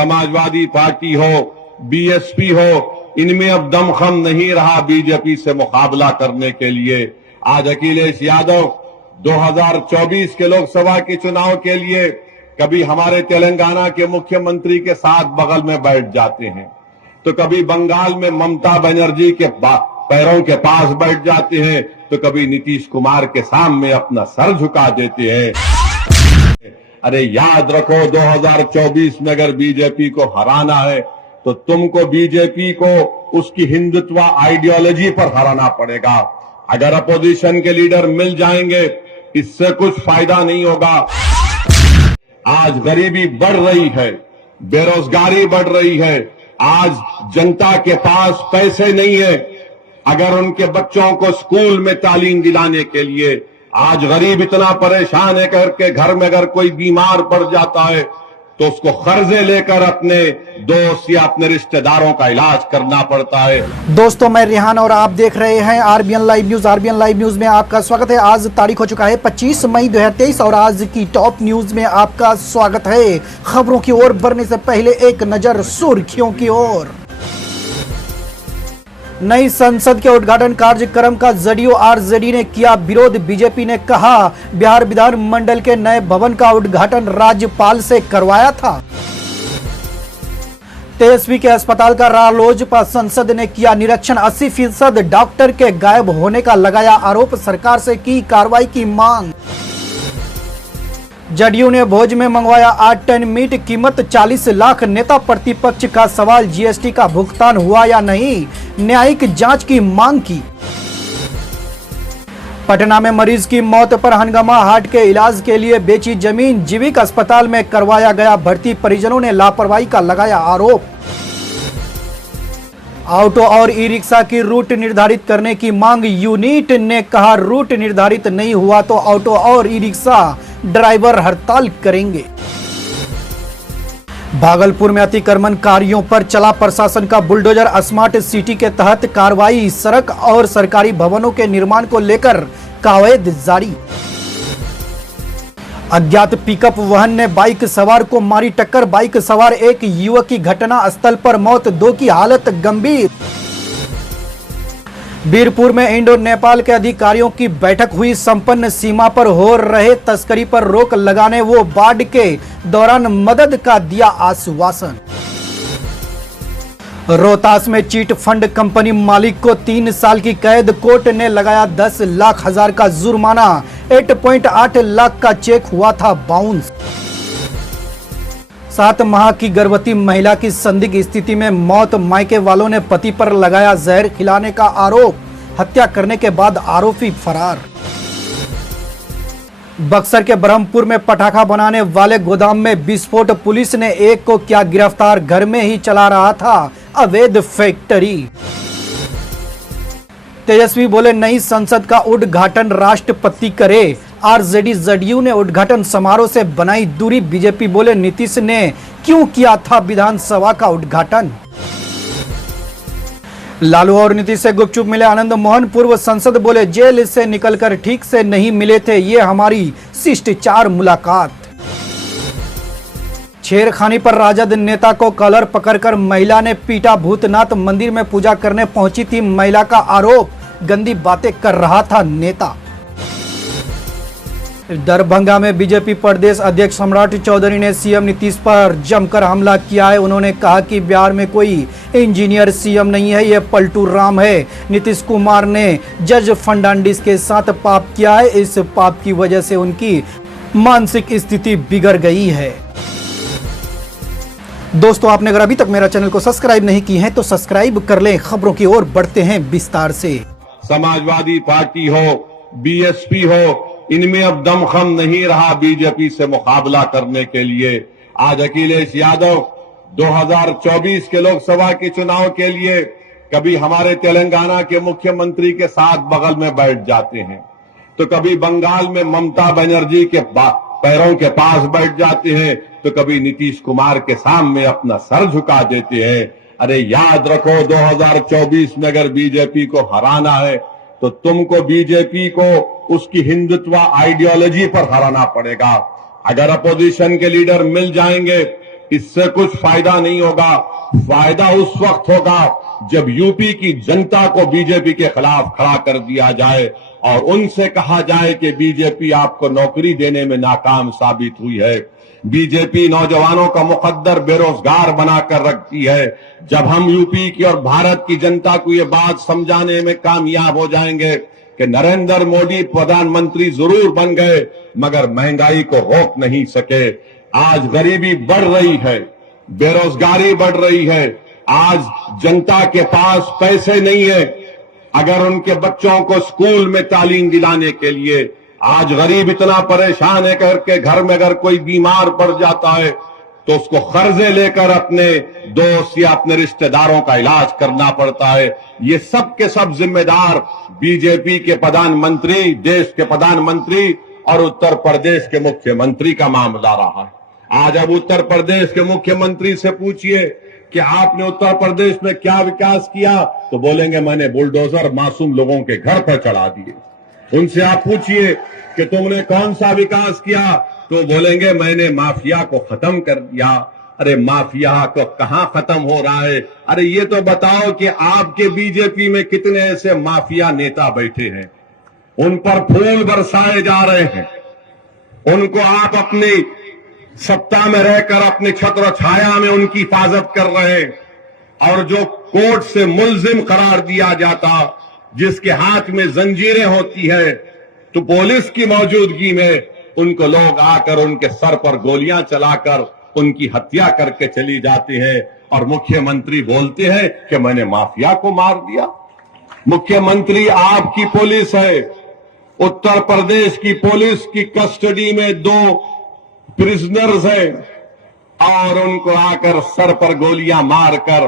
Samajwadi party हो, BSP हो, इनमें अब दमखम नहीं रहा बीजेपी से मुकाबला करने के लिए। आज अखिलेश यादव 2024 के लोकसभा के चुनाव के लिए कभी हमारे तेलंगाना के मुख्यमंत्री के साथ बगल में बैठ जाते हैं, तो कभी बंगाल में ममता बनर्जी के पैरों के पास बैठ जाते हैं, तो कभी नीतीश कुमार के सामने अपना सर झुका देते हैं। अरे याद रखो, 2024 में अगर बीजेपी को हराना है तो तुमको बीजेपी को उसकी हिंदुत्व आइडियोलॉजी पर हराना पड़ेगा। अगर अपोजिशन के लीडर मिल जाएंगे, इससे कुछ फायदा नहीं होगा। आज गरीबी बढ़ रही है, बेरोजगारी बढ़ रही है, आज जनता के पास पैसे नहीं है अगर उनके बच्चों को स्कूल में तालीम दिलाने के लिए। आज गरीब इतना परेशान है करके घर में अगर कोई बीमार पड़ जाता है तो उसको कर्जे लेकर अपने दोस्त या अपने रिश्तेदारों का इलाज करना पड़ता है। दोस्तों, मैं रेहान और आप देख रहे हैं RBN live news. RBN live news में आपका स्वागत है। आज तारीख हो चुका है 25 मई 2023 और आज की टॉप न्यूज में आपका स्वागत है। खबरों की ओर बढ़ने से पहले एक नजर सुर्खियों की ओर। नई संसद के उद्घाटन कार्यक्रम का जदयू आरजेडी ने किया विरोध। बीजेपी ने कहा बिहार विधानमंडल के नए भवन का उद्घाटन राज्यपाल से करवाया था। तेजस्वी के अस्पताल का रालोजपा संसद ने किया निरीक्षण। 80% डॉक्टर के गायब होने का लगाया आरोप। सरकार से की कार्रवाई की मांग। जदयू ने भोज में मंगवाया 8 टन मीट, कीमत 40 लाख। नेता प्रतिपक्ष का सवाल, जीएसटी का भुगतान हुआ या नहीं, न्यायिक जांच की मांग की। पटना में मरीज की मौत पर हंगामा। हार्ट के इलाज के लिए बेची जमीन, जीविक अस्पताल में करवाया गया भर्ती। परिजनों ने लापरवाही का लगाया आरोप। ऑटो और ई रिक्शा की रूट निर्धारित करने की मांग। यूनिट ने कहा रूट निर्धारित नहीं हुआ तो ऑटो और ई रिक्शा ड्राइवर हड़ताल करेंगे। भागलपुर में अतिक्रमणकारियों पर चला प्रशासन का बुलडोजर। स्मार्ट सिटी के तहत कार्रवाई। सड़क और सरकारी भवनों के निर्माण को लेकर कवायद जारी। अज्ञात पिकअप वाहन ने बाइक सवार को मारी टक्कर। बाइक सवार एक युवक की घटना स्थल पर मौत, 2 की हालत गंभीर। बीरपुर में इंडो नेपाल के अधिकारियों की बैठक हुई। संपन्न सीमा पर हो रहे तस्करी पर रोक लगाने वो बाढ़ के दौरान मदद का दिया आश्वासन। रोहतास में चीट फंड कंपनी मालिक को 3 साल की कैद। कोर्ट ने लगाया 10 लाख हजार का जुर्माना। 8.8 लाख का चेक हुआ था बाउंस। 7 माह की गर्भवती महिला की संदिग्ध स्थिति में मौत। मायके वालों ने पति पर लगाया जहर खिलाने का आरोप। हत्या करने के बाद आरोपी फरार। बक्सर के ब्रह्मपुर में पटाखा बनाने वाले गोदाम में विस्फोट। पुलिस ने एक को किया गिरफ्तार। घर में ही चला रहा था अवैध फैक्ट्री। तेजस्वी बोले नई संसद का उद्घाटन राष्ट्रपति करे। आरजेडी जदयू ने उद्घाटन समारोह से बनाई दूरी। बीजेपी बोले नीतीश ने क्यों किया था विधानसभा का उद्घाटन। लालू और नीतीश से गुपचुप मिले आनंद मोहन। पूर्व सांसद बोले जेल से निकलकर ठीक से नहीं मिले थे, ये हमारी शिष्टाचार मुलाकात। छेड़खानी पर राजद नेता को कॉलर पकड़कर महिला ने पीटा। भूतनाथ मंदिर में पूजा करने पहुंची थी महिला का आरोप, गंदी बातें कर रहा था नेता। दरभंगा में बीजेपी प्रदेश अध्यक्ष सम्राट चौधरी ने सीएम नीतीश पर जमकर हमला किया है। उन्होंने कहा कि बिहार में कोई इंजीनियर सीएम नहीं है, यह पलटू राम है। नीतीश कुमार ने जज फर्नांडिस के साथ पाप किया है, इस पाप की वजह से उनकी मानसिक स्थिति बिगड़ गई है। दोस्तों, आपने अगर अभी तक मेरा चैनल को सब्सक्राइब नहीं की है तो सब्सक्राइब कर लें। खबरों की ओर बढ़ते हैं विस्तार से। समाजवादी पार्टी हो, बीएसपी हो, इनमें अब दमखम नहीं रहा बीजेपी से मुकाबला करने के लिए। आज अखिलेश यादव 2024 के लोकसभा के चुनाव के लिए कभी हमारे तेलंगाना के मुख्यमंत्री के साथ बगल में बैठ जाते हैं, तो कभी बंगाल में ममता बनर्जी के पैरों के पास बैठ जाते हैं, तो कभी नीतीश कुमार के सामने अपना सर झुका देते हैं। अरे याद रखो, 2024 में अगर बीजेपी को हराना है तो तुमको बीजेपी को उसकी हिंदुत्व आइडियोलॉजी पर हराना पड़ेगा। अगर अपोजिशन के लीडर मिल जाएंगे, इससे कुछ फायदा नहीं होगा। फायदा उस वक्त होगा जब यूपी की जनता को बीजेपी के खिलाफ खड़ा कर दिया जाए और उनसे कहा जाए कि बीजेपी आपको नौकरी देने में नाकाम साबित हुई है। बीजेपी नौजवानों का मुकद्दर बेरोजगार बनाकर रखती है। जब हम यूपी की और भारत की जनता को ये बात समझाने में कामयाब हो जाएंगे कि नरेंद्र मोदी प्रधानमंत्री जरूर बन गए मगर महंगाई को रोक नहीं सके। आज गरीबी बढ़ रही है, बेरोजगारी बढ़ रही है, आज जनता के पास पैसे नहीं है अगर उनके बच्चों को स्कूल में तालीम दिलाने के लिए। आज गरीब इतना परेशान है करके घर में अगर कोई बीमार पड़ जाता है तो उसको कर्जे लेकर अपने दोस्त या अपने रिश्तेदारों का इलाज करना पड़ता है। ये सब के सब जिम्मेदार बीजेपी के प्रधानमंत्री, देश के प्रधानमंत्री और उत्तर प्रदेश के मुख्यमंत्री का मामला रहा है। आज अब उत्तर प्रदेश के मुख्यमंत्री से पूछिए कि आपने उत्तर प्रदेश में क्या विकास किया तो बोलेंगे मैंने बुलडोजर मासूम लोगों के घर पर चढ़ा दिए। उनसे आप पूछिए कि तुमने कौन सा विकास किया तो बोलेंगे मैंने माफिया को खत्म कर दिया। अरे माफिया को कहां खत्म हो रहा है? अरे ये तो बताओ कि आपके बीजेपी में कितने ऐसे माफिया नेता बैठे हैं, उन पर फूल बरसाए जा रहे हैं, उनको आप अपनी सत्ता में रहकर अपनी छत्र छाया में उनकी हिफाजत कर रहे हैं। और जो कोर्ट से मुल्जिम करार दिया जाता, जिसके हाथ में जंजीरें होती है, तो पुलिस की मौजूदगी में उनको लोग आकर उनके सर पर गोलियां चलाकर उनकी हत्या करके चली जाती है और मुख्यमंत्री बोलते हैं कि मैंने माफिया को मार दिया। मुख्यमंत्री आपकी पुलिस है, उत्तर प्रदेश की पुलिस की कस्टडी में 2 प्रिजनर्स हैं और उनको आकर सर पर गोलियां मारकर,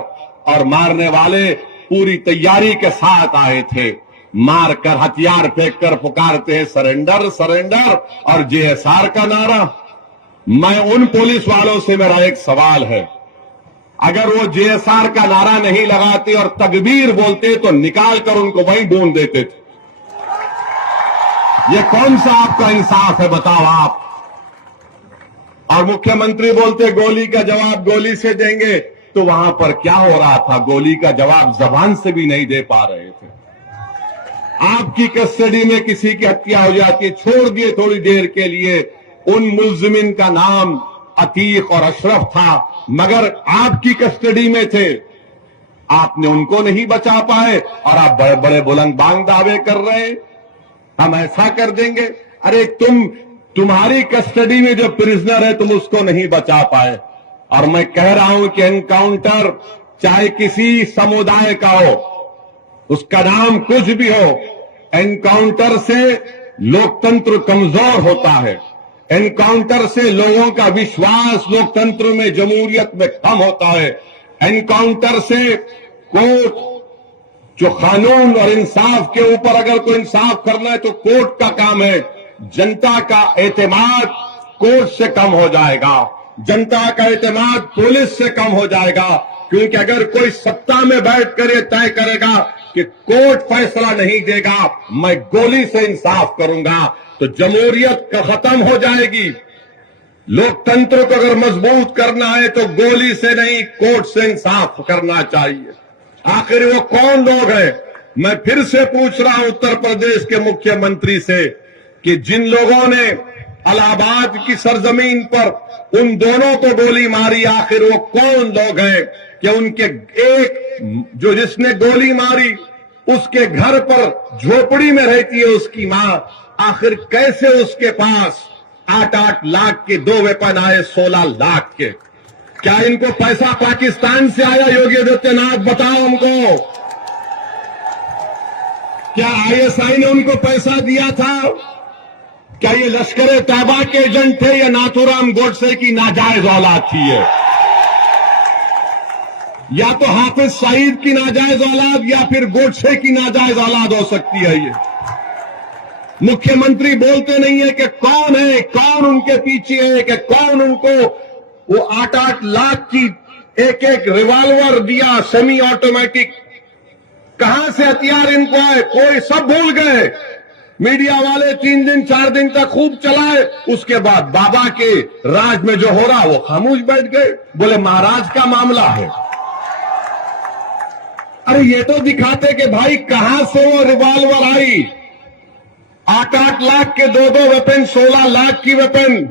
और मारने वाले पूरी तैयारी के साथ आए थे, मारकर हथियार फेंककर पुकारते हैं सरेंडर सरेंडर और जेएसआर का नारा। मैं उन पुलिस वालों से मेरा एक सवाल है, अगर वो जेएसआर का नारा नहीं लगाते और तकबीर बोलते तो निकाल कर उनको वहीं ढूंढ देते थे। ये कौन सा आपका इंसाफ है बताओ आप? और मुख्यमंत्री बोलते गोली का जवाब गोली से देंगे, तो वहां पर क्या हो रहा था? गोली का जवाब जबान से भी नहीं दे पा रहे थे। आपकी कस्टडी में किसी की हत्या हो जाती है, छोड़ दिए थोड़ी देर के लिए, उन मुल्जिमिन का नाम अतीक और अशरफ था, मगर आपकी कस्टडी में थे, आपने उनको नहीं बचा पाए और आप बड़े बड़े बुलंद बांग दावे कर रहे हैं हम ऐसा कर देंगे। अरे तुम्हारी कस्टडी में जो प्रिजनर है तुम उसको नहीं बचा पाए। और मैं कह रहा हूं कि एनकाउंटर चाहे किसी समुदाय का हो, उसका नाम कुछ भी हो, एनकाउंटर से लोकतंत्र कमजोर होता है, एनकाउंटर से लोगों का विश्वास लोकतंत्र में, जमहूरियत में कम होता है। एनकाउंटर से कोर्ट जो कानून और इंसाफ के ऊपर अगर कोई इंसाफ करना है तो कोर्ट का काम है। जनता का एतमाद कोर्ट से कम हो जाएगा, जनता का एतमाद पुलिस से कम हो जाएगा, क्योंकि अगर कोई सत्ता में बैठकर ये तय करेगा कि कोर्ट फैसला नहीं देगा, मैं गोली से इंसाफ करूंगा, तो जमहूरियत खत्म हो जाएगी। लोकतंत्र को अगर मजबूत करना है तो गोली से नहीं, कोर्ट से इंसाफ करना चाहिए। आखिर वो कौन लोग हैं? मैं फिर से पूछ रहा हूं उत्तर प्रदेश के मुख्यमंत्री से कि जिन लोगों ने इलाहाबाद की सरजमीन पर उन दोनों को गोली मारी, आखिर वो कौन लोग हैं? कि उनके एक जो जिसने गोली मारी उसके घर पर झोपड़ी में रहती है उसकी मां, आखिर कैसे उसके पास 8-8 लाख के 2 वेपन आए, 16 लाख के? क्या इनको पैसा पाकिस्तान से आया? योगी आदित्यनाथ बताओ हमको, क्या आईएसआई ने उनको पैसा दिया था? क्या ये लश्कर तैयबा के एजेंट थे या नाथूराम गोडसे की नाजायज औलाद थी? ये या तो हाफिज सईद की नाजायज औलाद या फिर गोडसे की नाजायज औलाद हो सकती है। ये मुख्यमंत्री बोलते नहीं है कि कौन है, कौन उनके पीछे है, कि कौन उनको वो 8-8 लाख की एक रिवॉल्वर दिया, सेमी ऑटोमेटिक, कहां से हथियार इनको आए, कोई सब भूल गए। मीडिया वाले 3 दिन 4 दिन तक खूब चलाए, उसके बाद बाबा के राज में जो हो रहा वो खामोश बैठ गए, बोले महाराज का मामला है। अरे ये तो दिखाते कि भाई कहां से वो रिवॉल्वर आई, 8-8 लाख के 2-2 वेपन, 16 लाख की वेपन।